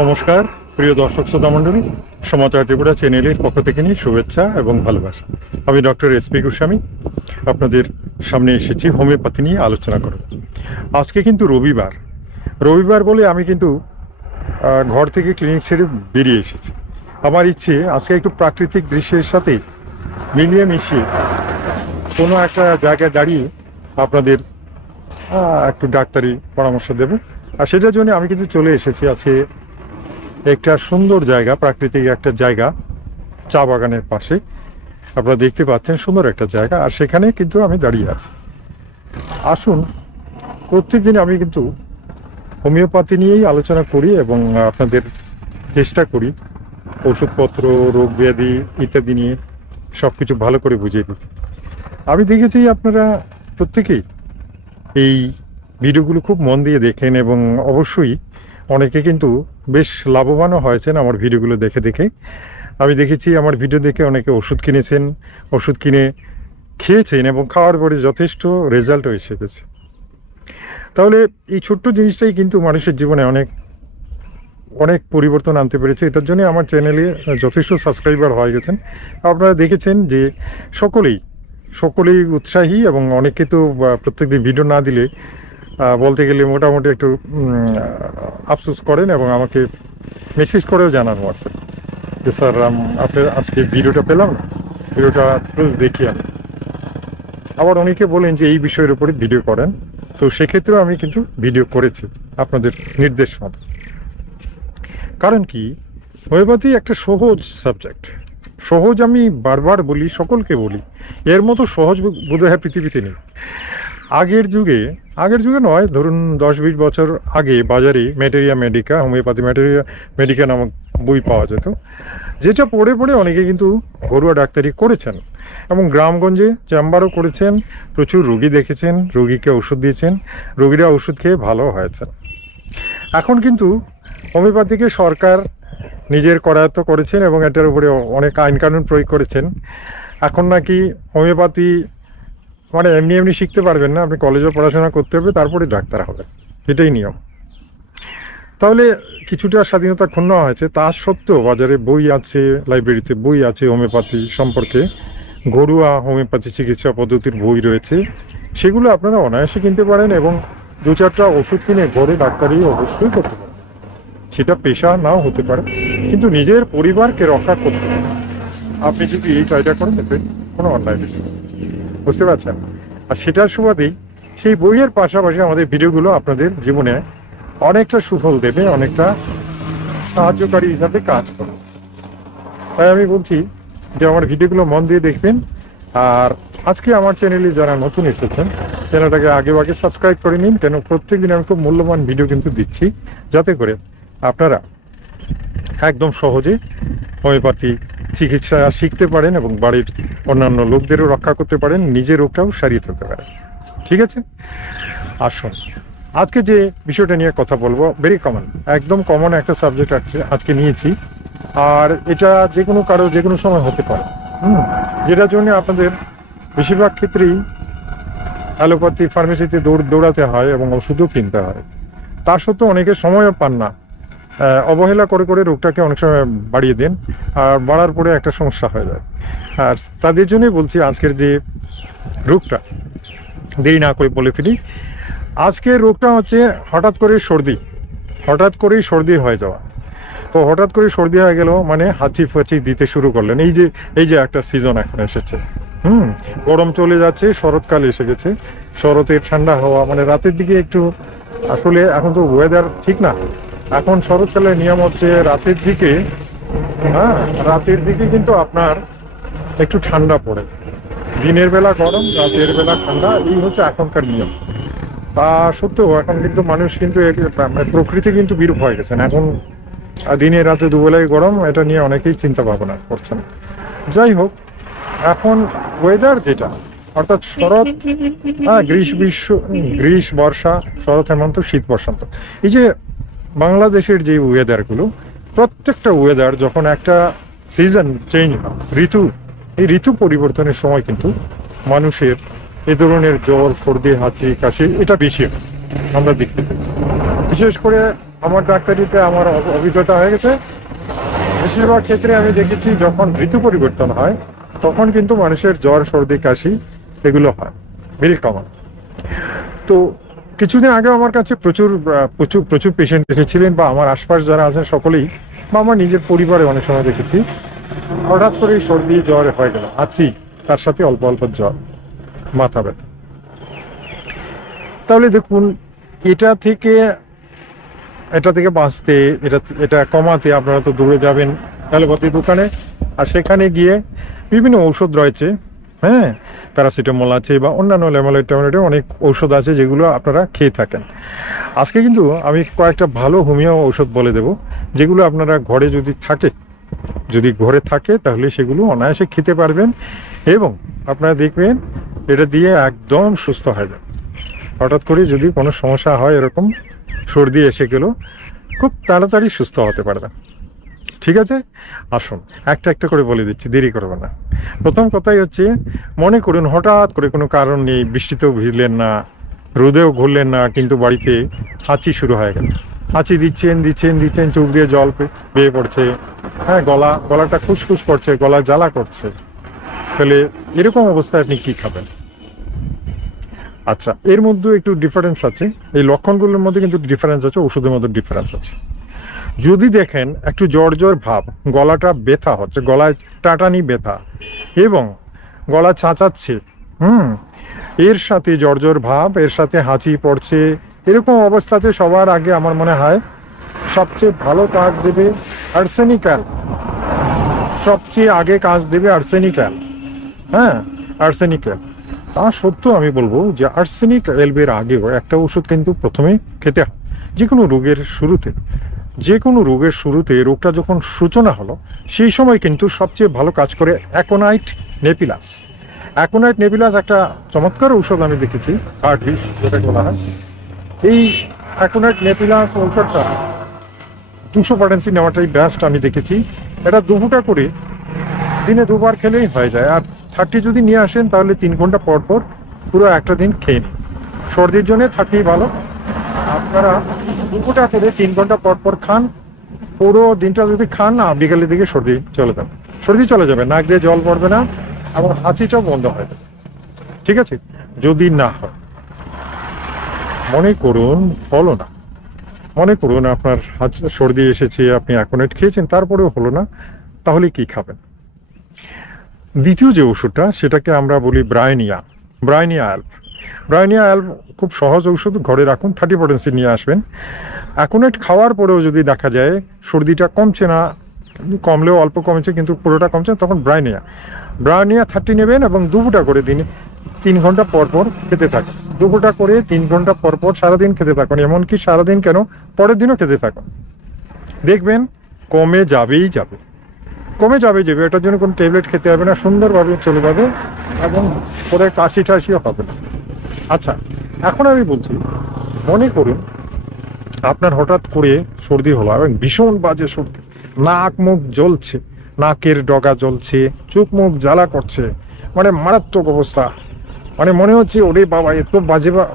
নমস্কার প্রিয় দর্শক শ্রোতা মণ্ডলী, সমাচার ত্রিপুরা চ্যানেলের পক্ষ থেকে নিয়ে শুভেচ্ছা এবং ভালোবাসা। আমি ডক্টর এসপি গোস্বামী আপনাদের সামনে এসেছি হোমিওপ্যাথি নিয়ে আলোচনা করব। আজকে কিন্তু রবিবার বলে আমি কিন্তু ঘর থেকে ক্লিনিক ছেড়ে বেরিয়ে এসেছি। আমার ইচ্ছে আজকে একটু প্রাকৃতিক দৃশ্যের সাথে মিলিয়ে মিশিয়ে কোনো একটা জায়গায় দাঁড়িয়ে আপনাদের একটু ডাক্তারি পরামর্শ দেবো। আর সেটার জন্য আমি কিন্তু চলে এসেছি আজকে একটা সুন্দর জায়গা, প্রাকৃতিক একটা জায়গা, চা বাগানের পাশে। আপনারা দেখতে পাচ্ছেন সুন্দর একটা জায়গা, আর সেখানে কিন্তু আমি দাঁড়িয়ে আছি। আসুন, প্রত্যেক দিন আমি কিন্তু হোমিওপ্যাথি নিয়েই আলোচনা করি এবং আপনাদের চেষ্টা করি ওষুধপত্র, রোগ ব্যাধি ইত্যাদি নিয়ে সব কিছু ভালো করে বুঝিয়ে দিতে। আমি দেখেছি আপনারা প্রত্যেকেই এই ভিডিওগুলো খুব মন দিয়ে দেখেন এবং অবশ্যই অনেকে কিন্তু বেশ লাভবানও হয়েছেন আমার ভিডিওগুলো দেখে দেখে। আমি দেখেছি আমার ভিডিও দেখে অনেকে ওষুধ কিনেছেন, ওষুধ কিনে খেয়েছেন এবং খাওয়ার পরে যথেষ্ট রেজাল্টও এসে গেছে। তাহলে এই ছোট্ট জিনিসটাই কিন্তু মানুষের জীবনে অনেক অনেক পরিবর্তন আনতে পেরেছে। এটার জন্য আমার চ্যানেলে যথেষ্ট সাবস্ক্রাইবার হয়ে গেছেন। আপনারা দেখেছেন যে সকলেই উৎসাহী এবং অনেকে তো প্রত্যেকদিন ভিডিও না দিলে বলতে গেলে মোটামুটি একটু আফসোস করেন এবং আমাকে মেসেজ করেও জানান হোয়াটসঅ্যাপ যে স্যার আপনার আজকে ভিডিওটা পেলাম না, ভিডিওটা প্লিজ দেখি। আমি আবার অনেকে বলেন যে এই বিষয়ের উপরে ভিডিও করেন, তো সেক্ষেত্রেও আমি কিন্তু ভিডিও করেছি আপনাদের নির্দেশ মতো। কারণ কি, হোমিওপ্যাথি একটা সহজ সাবজেক্ট, সহজ আমি বারবার বলি, সকলকে বলি, এর মতো সহজ বোধহয় হয় পৃথিবীতে নেই। আগের যুগে নয়, ধরুন 10-20 বছর আগে বাজারে materia medica, homeopathy materia medica নামক বই পাওয়া যেত, যেটা পড়ে অনেকে কিন্তু ঘরোয়া ডাক্তারি করেছেন এবং গ্রামগঞ্জে চেম্বারও করেছেন, প্রচুর রোগী দেখেছেন, রোগীকে ওষুধ দিয়েছেন, রোগীরা ওষুধ খেয়ে ভালো হয়েছেন। এখন কিন্তু হোমিওপ্যাথিকে সরকার নিজের করায়ত্ত করেছেন এবং এটার উপরে অনেক আইন কানুন প্রয়োগ করেছেন। এখন নাকি হোমিওপ্যাথি মানে এমনি শিখতে পারবেন না, আপনি কলেজে পড়াশোনা করতে হবে, তারপরে ডাক্তার হবে, এটাই নিয়ম। তাহলে কিছুটা স্বাধীনতা ক্ষুণ্ণ হয়েছে। তা সত্ত্বেও বাজারে বই আছে, লাইব্রেরিতে বই আছে হোমিওপ্যাথি সম্পর্কে, ঘরোয়া হোমিওপ্যাথি চিকিৎসা পদ্ধতির বই রয়েছে, সেগুলো আপনারা অনায়াসে কিনতে পারেন এবং 2-4টা ওষুধ কিনে ঘরে ডাক্তারি অবশ্যই করতে পারেন। সেটা পেশা নাও হতে পারে, কিন্তু নিজের পরিবারকে রক্ষা করতে পারেন আপনি যদি এই ট্রাইটা করেন, এতে কোনো অন্যায় কিছু, বুঝতে পারছেন? আর সেটার সুবাদেই সেই বইয়ের পাশাপাশি আমাদের ভিডিওগুলো আপনাদের জীবনে অনেকটা সুফল দেবে, অনেকটা সাহায্যকারী হিসাবে কাজ করবে। তাই আমি বলছি যে আমার ভিডিওগুলো মন দিয়ে দেখবেন। আর আজকে আমার চ্যানেলে যারা নতুন এসেছেন, চ্যানেলটাকে আগে সাবস্ক্রাইব করে নিন, কেন প্রত্যেকদিন আমি খুব মূল্যবান ভিডিও কিন্তু দিচ্ছি, যাতে করে আপনারা একদম সহজে হোমিওপ্যাথি চিকিৎসা শিখতে পারেন এবং বাড়ির অন্যান্য লোকদেরও রক্ষা করতে পারেন, নিজের রোগটাও সারিয়ে তুলতে পারেন। ঠিক আছে, আসুন আজকে যে বিষয়টা নিয়ে কথা বলবো, ভেরি কমন, একদম কমন একটা সাবজেক্ট আজকে নিয়েছি। আর এটা যে কোনো কারো যে কোনো সময় হতে পারে, যেটার জন্য আপনাদের বেশিরভাগ ক্ষেত্রেই অ্যালোপ্যাথি ফার্মেসিতে দৌড়াতে হয় এবং ওষুধও কিনতে হয়। তার সত্ত্বেও অনেকে সময়ও পান না, অবহেলা করে রোগটাকে অনেক সময় বাড়িয়ে দেন, আর বাড়ার পরে একটা সমস্যা হয়ে যায়। আর তাদের জন্যই বলছি আজকের যে রোগটা, দেরি না করে বলে ফেলি। আজকের রোগটা হচ্ছে হঠাৎ করেই সর্দি হয়ে যাওয়া। তো হঠাৎ করে সর্দি হয়ে গেল মানে হাঁচি ফাঁচি দিতে শুরু করলেন। এই যে একটা সিজন এখন এসেছে, গরম চলে যাচ্ছে, শরৎকাল এসে গেছে, শরতের ঠান্ডা হাওয়া, মানে রাতের দিকে একটু, আসলে এখন তো ওয়েদার ঠিক না, এখন শরৎকালের নিয়ম হচ্ছে রাতের দিকে কিন্তু আপনার একটু ঠান্ডা পড়ে, দিনের বেলা গরম, রাতের বেলা ঠান্ডা, এই হচ্ছে এখনকার নিয়ম। তা সত্ত্বেও এখন কিন্তু মানুষ কিন্তু প্রকৃতি কিন্তু বিরূপ হয়ে গেছেন, এখন দিনে রাতে দুবেলায় গরম, এটা নিয়ে অনেকেই চিন্তা ভাবনা করছেন। যাই হোক, এখন ওয়েদার যেটা, অর্থাৎ শরৎ, গ্রীষ্ম বর্ষা, শরৎ হেমন্ত, শীত বসন্ত, এই যে বাংলাদেশের যে ওয়েদারগুলো, প্রত্যেকটা ওয়েদার যখন একটা সিজন চেঞ্জ হয়, এই ঋতু পরিবর্তনের সময় কিন্তু মানুষের এ ধরনের জ্বর, সর্দি, হাঁচি, কাশি এটা বেশি হয়, আমরা দেখতে পাচ্ছি। বিশেষ করে আমার ডাক্তারিতে আমার অভিজ্ঞতা হয়ে গেছে, বেশিরভাগ ক্ষেত্রে আমি দেখেছি যখন ঋতু পরিবর্তন হয় তখন কিন্তু মানুষের জ্বর, সর্দি, কাশি এগুলো হয়, ভেরি কমন। তো কিছুদিন আগে আমার কাছে প্রচুর প্রচুর প্রচুর পেশেন্ট এসেছিলেন, বা আমার আশপাশ যারা আছেন সকলেই, বা আমার নিজের পরিবারে অনেক সময় দেখেছি হঠাৎ করে সর্দি জ্বর হয়ে গেল, হাঁচি, তার সাথে অল্প অল্প জ্বর, মাথা ব্যথা। তাহলে দেখুন, এটা থেকে বাঁচতে, এটা কমাতে আপনারা তো দূরে যাবেন অ্যালোপ্যাথি দোকানে, আর সেখানে গিয়ে বিভিন্ন ঔষধ রয়েছে, হ্যাঁ, প্যারাসিটামল আছে বা অন্যান্য ল্যামোলাইড ট্যাবলেটের অনেক ঔষধ আছে যেগুলো আপনারা খেয়ে থাকেন। আজকে কিন্তু আমি কয়েকটা ভালো হোমিও ঔষধ বলে দেব, যেগুলো আপনারা ঘরে যদি ঘরে থাকে তাহলে সেগুলো অনায়াসে খেতে পারবেন, এবং আপনারা দেখবেন এটা দিয়ে একদম সুস্থ হয়ে যাবে। হঠাৎ করে যদি কোনো সমস্যা হয়, এরকম সর্দি এসে গেল, খুব তাড়াতাড়ি সুস্থ হতে পারবেন। ঠিক আছে, আসুন একটা একটা করে বলে দিচ্ছি, দেরি করবেন না। প্রথম কথাই হচ্ছে, মনে করুন হঠাৎ করে কোনো কারণ নেই, বৃষ্টিতেও ভিজলেন না, রোদেও ঘুরলেন না, কিন্তু বাড়িতে হাঁচি শুরু হয়ে গেল। হাঁচি দিচ্ছেন, চোখ দিয়ে জল বেয়ে পড়ছে, হ্যাঁ, গলাটা খুসখুস করছে, গলা জ্বালা করছে। তাহলে এরকম অবস্থায় আপনি কি খাবেন? আচ্ছা, এর মধ্যে একটু ডিফারেন্স আছে, এই লক্ষণগুলোর মধ্যে কিন্তু ডিফারেন্স আছে, ওষুধের মধ্যে ডিফারেন্স আছে। যদি দেখেন একটু জ্বর ভাব, গলাটা ব্যথা হচ্ছে, গলায় টাটানি ব্যথা এবং গলা চাঁচাচ্ছে, এর সাথে জ্বর ভাব, এর সাথে হাঁচি পড়ছে, এরকম অবস্থাতে সবার আগে আমার মনে হয় সবচেয়ে ভালো কাজ দেবে আর্সেনিক অ্যালব। সবচেয়ে আগে কাজ দেবে আর্সেনিক অ্যালব, হ্যাঁ, আর্সেনিক অ্যালব। তা সত্ত্বেও আমি বলবো যে আর্সেনিক অ্যালবের আগেও একটা ওষুধ কিন্তু প্রথমে খেতে হয়। যে কোনো রোগের শুরুতে রোগটা যখন সূচনা হলো, সেই সময় কিন্তু সবচেয়ে ভালো কাজ করে অ্যাকোনাইট নেপিলাস। একটা চমৎকার ঔষধ আমি দেখেছি, হার্টভিস যেটা বলা হয়। এই অ্যাকোনাইট নেপিলাস ঔষধটা 200 পটেন্সি নেওয়াটাই বেস্ট আমি দেখেছি। এটা 2 ফুটা করে দিনে 2 বার খেলেই হয়ে যায়। আর 30 যদি নিয়ে আসেন তাহলে 3 ঘন্টা পর পর পুরো একটা দিন খেয়ে নিন। সর্দির জন্য 30 ভালো। আপনারা 2 ফুটা করে 3 ঘন্টা পর পর খান, পুরো দিনটা যদি খান না, বিকালের দিকে সর্দি চলে যাবে, নাক দিয়ে জল পড়বে না, এবং হাঁচিটাও বন্ধ হয়ে যাবে। ঠিক আছে, যদি না হয়, মনে করুন হলো না, মনে করুন আপনার সর্দি এসেছে, আপনি অ্যাকোনেট খেয়েছেন, তারপরেও হলো না, তাহলে কি খাবেন? দ্বিতীয় যে ওষুধটা, সেটাকে আমরা বলি ব্রায়োনিয়া অ্যালব। খুব সহজ ঔষধ, ঘরে রাখুন, 30 পটেন্সি নিয়ে আসবেন। অ্যাকোনেট খাওয়ার পরেও যদি দেখা যায় সর্দিটা কমছে না, কমলেও অল্প কমেছে কিন্তু পুরোটা কমছে, তখন ব্রায়োনিয়া 30 নেবেন এবং 2 ফুটা করে দিনে 3 ঘন্টা পর পর খেতে থাকুন। 2 ফুটা করে 3 ঘন্টা পর পর সারাদিন খেতে থাকুন, এমনকি সারাদিন কেন, পরের দিনও খেতে থাকুন। দেখবেন কমে যাবে। এটার জন্য কোনো ট্যাবলেট খেতে হবে না, সুন্দরভাবে চলে যাবে এবং পরে কাশি টাশিও হবে না। আচ্ছা, এখন আমি বলছি, মনে করুন আপনার হঠাৎ করে সর্দি হলো এবং ভীষণ বাজে সর্দি, নাক মুখ জ্বলছে, নাকের ডগা জ্বলছে, চোখ মুখ জ্বালা করছে, মানে মারাত্মক অবস্থা, মানে মনে হচ্ছে ওরে বাবা, এত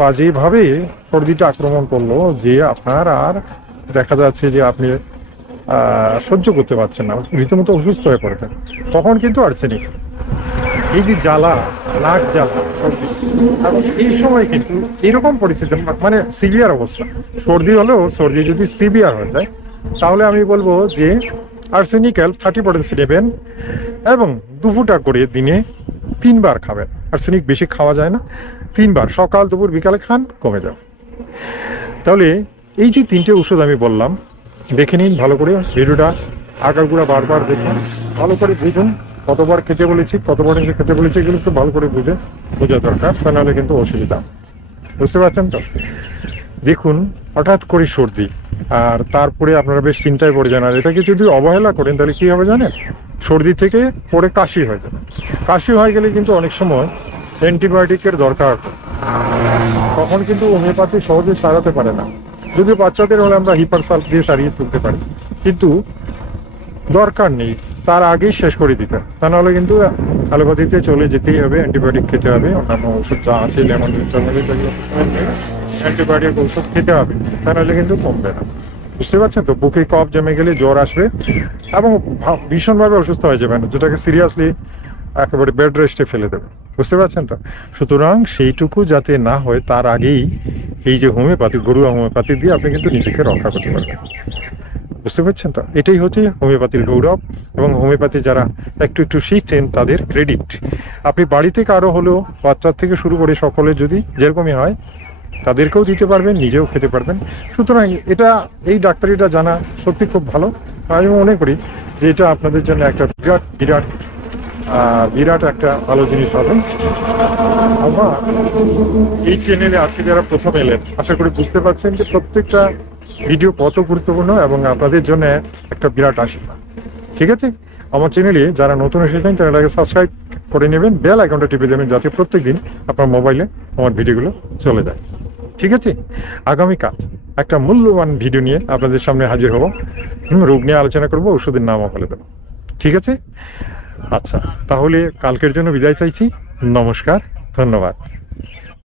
বাজেভাবে সর্দিটা আক্রমণ করলো যে আপনার আর দেখা যাচ্ছে যে আপনি সহ্য করতে পারছেন না, রীতিমতো অসুস্থ হয়ে পড়েছেন। তখন কিন্তু আর্সেনিক, এই যে জ্বালা, নাক জ্বালা, সর্দি, এই সময় কিন্তু এরকম পরিস্থিতি, মানে সিভিয়ার অবস্থা, সর্দি যদি সিভিয়ার হয়ে যায়, তাহলে আমি বলবো যে আর্সেনিক অ্যালব 30 পটেন্সি নেবেন এবং 2 ফুটা করে দিনে 3 বার খাবেন। আর্সেনিক বেশি খাওয়া যায় না, 3 বার, সকাল দুপুর বিকালে খান, কমে যাবে। তাহলে এই যে 3টে ওষুধ আমি বললাম, দেখে নিন ভালো করে, ভিডিওটা আগাগুড়া বারবার দেখুন, ভালো করে বুঝুন কতবার খেতে বলেছি, এগুলো একটু ভালো করে বোঝা দরকার, তা নাহলে কিন্তু অসুবিধা। বুঝতে পারছেন তো? দেখুন, হঠাৎ করে সর্দি, আর তারপরে আপনারা বেশ চিন্তায় পড়ে যান, আর এটাকে যদি অবহেলা করেন তাহলে কি হবে জানেন? সর্দি থেকে পরে কাশি হয়ে যাবে। কাশি হয়ে গেলে কিন্তু অনেক সময় অ্যান্টিবায়োটিকের দরকার, তখন কিন্তু হোমিওপ্যাথি সহজে সারাতে পারে না। যদিও বাচ্চাদের হলে আমরা হিপারসাল্ফ দিয়ে সারিয়ে তুলতে পারি, কিন্তু দরকার নেই। তার আগেই শেষ করে দিতে হবে। তা নাহলে কিন্তু অ্যালোপ্যাথিতে চলে যেতেই হবে, অ্যান্টিবায়োটিক খেতে হবে, অন্যান্য ওষুধ যা আছে লেমন অ্যান্টিবায়োটিক ওষুধ খেতে হবে, তা নাহলে কিন্তু কমবে না। বুঝতে পারছেন তো? বুকে কফ জমে গেলে জ্বর আসবে এবং ভীষণভাবে অসুস্থ হয়ে যাবেন, যেটাকে সিরিয়াসলি একেবারে বেড রেস্টে ফেলে দেবে। বুঝতে পারছেন তো? সুতরাং সেইটুকু যাতে না হয় তার আগেই এই যে হোমিওপ্যাথি, ঘরোয়া হোমিওপ্যাথি দিয়ে আপনি কিন্তু নিজেকে রক্ষা করতে পারবেন। বুঝতে পারছেন তো? এটাই হচ্ছে হোমিওপ্যাথির গৌরব, এবং হোমিওপ্যাথি যারা একটু একটু শিখছেন তাদের ক্রেডিট। আপনি বাড়িতে কারো হলেও, বাচ্চার থেকে শুরু করে সকলে যদি যেরকমই হয় তাদেরকেও দিতে পারবেন, নিজেও খেতে পারবেন। সুতরাং এই ডাক্তারিটা জানা সত্যি খুব ভালো। আমি মনে করি যে এটা আপনাদের জন্য একটা বিরাট বিরাট বিরাট একটা ভালো জিনিস হবে। আমার এই চ্যানেলে আজকে যারা প্রথম এলেন, আশা করি বুঝতে পারছেন যে প্রত্যেকটা ভিডিও কত গুরুত্বপূর্ণ এবং আপনাদের জন্য একটা বিরাট আশীর্বাদ। ঠিক আছে? আমার চ্যানেলে যারা নতুন এসেছেন চ্যানেলটাকে সাবস্ক্রাইব করে নেবেন, বেল আইকনটা টিপে দেবেন যাতে প্রত্যেকদিন আপনার মোবাইলে আমার ভিডিওগুলো চলে যায়। ঠিক আছে? আগামীকাল একটা মূল্যবান ভিডিও নিয়ে আপনাদের সামনে হাজির হব। রোগ নিয়ে আলোচনা করবো, ওষুধের নামও বলে দেবো। ঠিক আছে? আচ্ছা, তাহলে কালকের জন্য বিদায় চাইছি। নমস্কার, ধন্যবাদ।